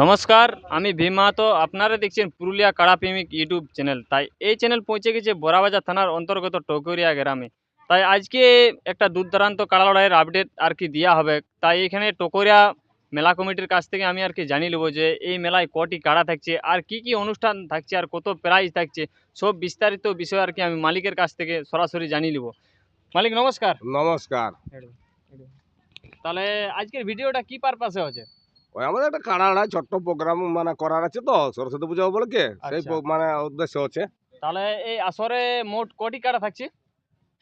নমস্কার, আমি ভীম মাহাতো। আপনারা দেখছেন পুরুলিয়া কাড়া প্রেমিক ইউটিউব চ্যানেল। তাই এই চ্যানেল পৌঁছে গেছে বোরাবাজার থানার অন্তর্গত টকরিয়া গ্রামে। তাই আজকে একটা দূরদূরান্ত কাড়া লড়াইয়ের আপডেট আর কি দেওয়া হবে। তাই এখানে টকরিয়া মেলা কমিটির কাছ থেকে আমি আর কি জানিয়ে নেবো যে এই মেলায় কটি কাড়া থাকছে, আর কি কি অনুষ্ঠান থাকছে, আর কত প্রাইজ থাকছে, সব বিস্তারিত বিষয় আর কি আমি মালিকের কাছ থেকে সরাসরি জানিয়ে নেবো। মালিক নমস্কার। নমস্কার। তাহলে আজকের ভিডিওটা কি পারপাসে হচ্ছে? ওই আমাদের একটা কাড়াড়া ছোট্ট প্রোগ্রাম মানে করার আছে তো, সরস্বতী পূজা বলে কি সেই আচ্ছা। মানে উদ্দেশ্য হচ্ছে। তাহলে এই আসরে মোট কটি কাড়া থাকছে?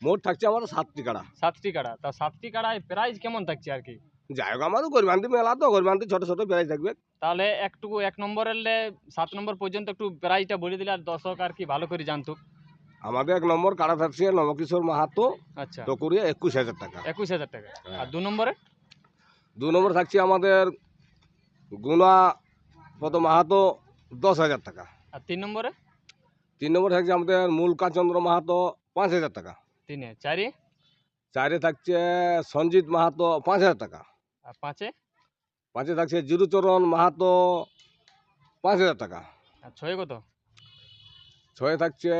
মোট থাকছে আমাদের 7টি কাড়া। 7টি কাড়া। তা 7টি কাড়ায় প্রাইজ কেমন থাকছে আর কি? যাই হোক আমাদের গরিবান্তি মেলা তো, গরিবান্তি ছোট ছোট প্রাইজ থাকবে। তাহলে একটু 1 নম্বরের 7 নম্বর পর্যন্ত একটু প্রাইজটা বলে দিলে আর দর্শক আর কি ভালো করে জানতো। আমাদের 1 নম্বর কাড়া থাকছে নবকিশোর মাহাতো, আচ্ছা, টকুরিয়া 21,000 টাকা। 21,000 টাকা। হ্যাঁ। আর 2 নম্বরে? 2 নম্বর থাকছে আমাদের গুণাপদ মাহাতো 10,000 টাকা। আর 3 নম্বরে? 3 নম্বর থাকছে আমাদের মূলকাচন্দ্র মাহাতো 5,000 টাকা। 3-এ 4-এ? 4-এ থাকছে সঞ্জিত মাহাতো 5,000 টাকা। আর 5-এ? 5-এ থাকছে জিরুচরণ মাহাতো 5,000 টাকা। আর 6-এ কত? 6-এ থাকছে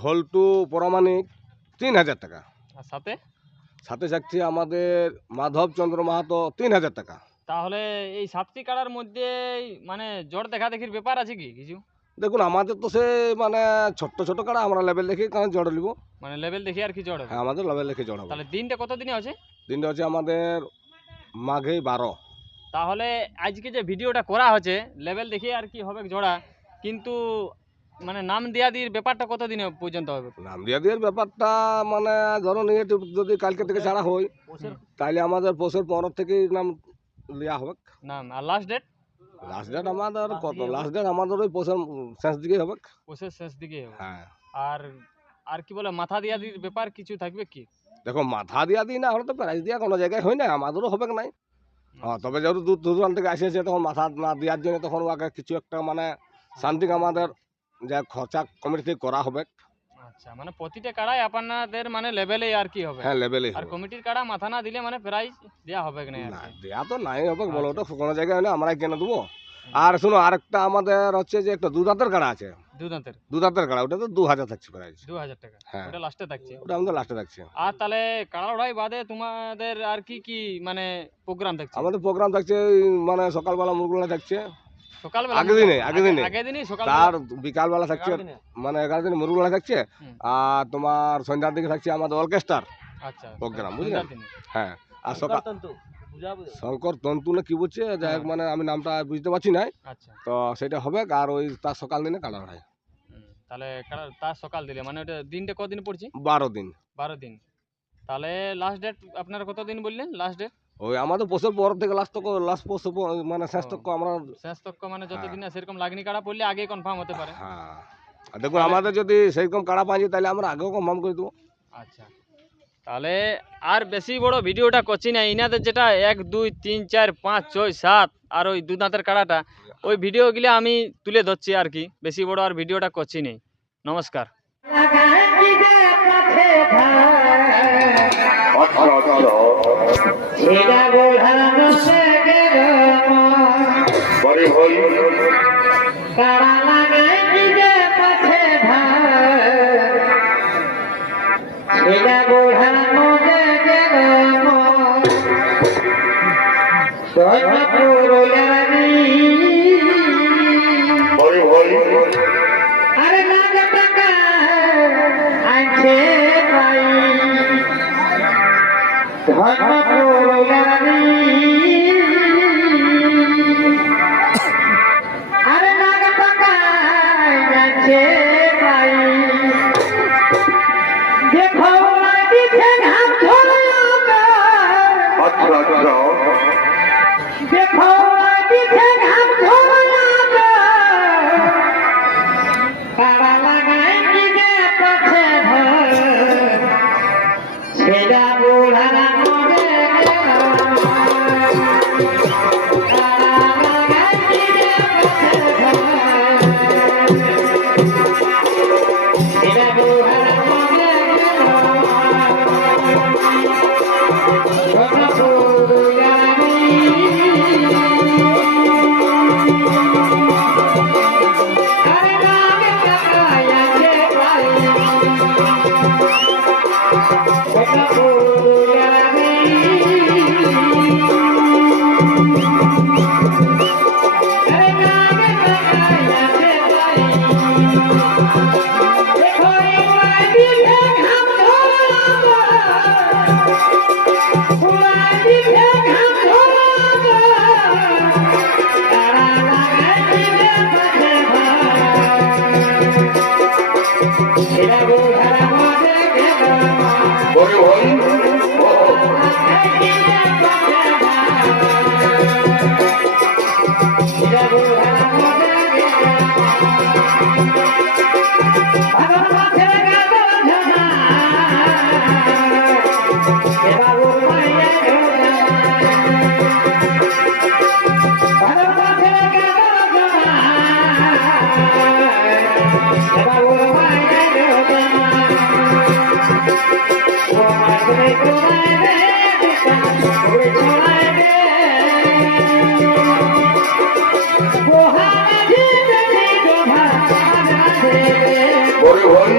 ঘোলটু পরামানিক 3,000 টাকা। আর 7-এ? 7-এ থাকছে আমাদের মাধবচন্দ্র মাহাতো 3,000 টাকা। তাহলে এই 7টি কাড়ার মধ্যে মানে জোর দেখা দেখির ব্যাপার আছে কি কিছু? দেখুন আমাদের তো সে মানে ছোট্ট ছোট কাড়া, আমরা লেভেল দেখে কারণ জড় নিব। মানে লেভেল দেখি আর কি জোর হবে? হ্যাঁ, আমাদের লেভেল দেখে জড় হবে। তাহলে দিনটা কত দিনে আছে? দিনটা হচ্ছে আমাদের মাঘে 12। তাহলে আজকে যে ভিডিওটা করা হচ্ছে লেভেল দেখে আর কি হবে জোড়া, কিন্তু মানে নাম দেয়া দির ব্যাপারটা কত দিনে পর্যন্ত হবে? নাম দিয়া দিয়ার ব্যাপারটা মানে ধরুন যদি কালকে থেকে ছাড়া হয় তাহলে আমাদের পৌষের 15 থেকেই নাম দেওয়া হবে। নাম আর লাস্ট ডেট? লাস্ট ডেট আমাদের কত? লাস্ট ডেট আমাদের ওই পৌষের শেষ দিকে হবে। পৌষের শেষ দিকে হবে। হ্যাঁ। আর আর কি বলে মাথা দিয়া দির ব্যাপার কিছু থাকবে কি? দেখো মাথা দিয়া দিই না হলে তো প্রাইজ দিয়া কোনো জায়গায় হয় না, আমাদেরও হবে নাই। হ্যাঁ, তবে যেহেতু দূর দূরান্ত থেকে আসিয়েছে তখন মাথা না দেওয়ার জন্য তখন ওকে কিছু একটা মানে শান্তিকে আমাদের যা খরচা কমিটি থেকে করা হবে। আচ্ছা, মানে প্রতিটা কাড়াই আপনাদের মানে লেভেলে আর কি হবে? হ্যাঁ, লেভেলে। আর কমিটির কাড়া মাথা না দিলে মানে প্রাইজ দেয়া হবে না আর না কি? দেয়া তো নাই হবে, বলো ওটা কোনো জায়গায় হলে আমরাই কেন দেবো। আর শুনো আরেকটা আমাদের হচ্ছে যে একটা দুধাতের কাড়া আছে। দুধাতের কাড়া, ওটা তো 2,000 থাকছে প্রাইজ। 2,000 টাকা। হ্যাঁ, ওটা লাস্টে থাকছে। ওটা আমাদের লাস্টে থাকছে। আর তাহলে কাড়া লড়াই বাদে তোমাদের আর কি কি মানে প্রোগ্রাম থাকছে? আমাদের প্রোগ্রাম থাকছে মানে সকালবেলা মুরগুলা থাকছে সকালবেলা আগের দিনে আগের দিনই সকাল তার বিকালবেলা থাকছে মানে 11 দিনে মুরগুলা থাকছে। আর তোমার সন্ধ্যার দিকে থাকছে আমাদের অর্কেস্ট্রার আচ্ছা প্রোগ্রাম, বুঝলেন? হ্যাঁ, আর শঙ্কর তন্তু না কি বলছে, যাই হোক মানে আমি নামটা বুঝতে পারছি না। আচ্ছা, তো সেটা হবে আর ওই তার সকাল দিনে কাটা হয়। তাহলে তার সকাল দিলে মানে ওটা দিনটা কদিন পড়ছে? 12 দিন। 12 দিন। তাহলে লাস্ট ডেট আপনারা কত দিন বললেন লাস্ট ডেট? ওই আমাদের পৌষের পর থেকে লাস্ট পৌষ মানে শেষ তক আমরা শেষ তক মানে যতদিন না সেরকম লাগনি কাড়া পড়লে আগে কনফার্ম হতে পারে। হ্যাঁ, আর দেখুন আমাদের যদি সেইরকম কাড়া পাই তাহলে আমরা আগেও কনফার্ম করে দেবো। আচ্ছা, তাহলে আর বেশি বড় ভিডিওটা করছি না। ইনাদের যেটা 1 2 3 4 5 6 7 আর ওই দু দাঁতের কাড়াটা, ওই ভিডিওগুলো আমি তুলে ধরছি আর কি, বেশি বড় আর ভিডিওটা করছি নেই। নমস্কার। अरे लागा टाका आंखे पाई धर्म पुरोगामी अरे लागा टाका आंखे पाई देखो लागी थे घाम छोड़े देखो लागी थे घाम छोड़े কাড়া লাগাই দিনে পথে ছেড়া বুড়ারা মরে কাড়া লাগাই দিনে পথে ছেড়া বুড়ারা মরে ছোট পুরুলিয়া ওরে ভাই ওরে ভাই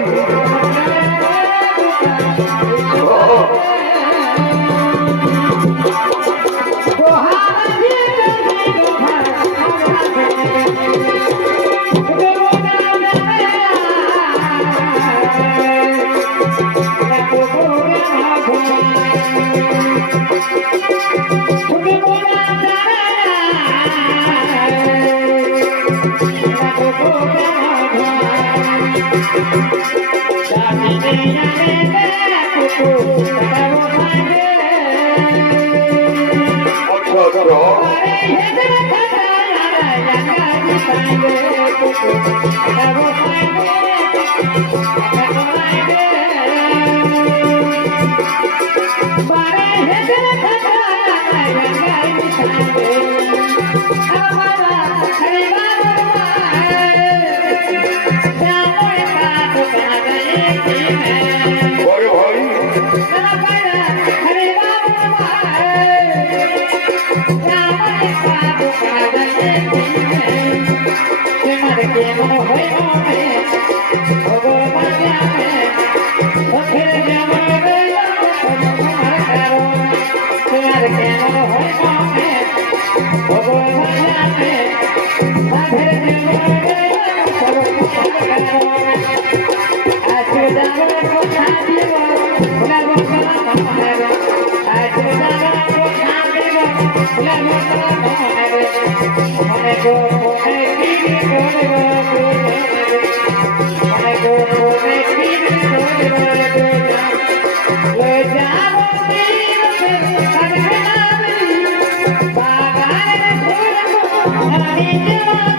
Bye.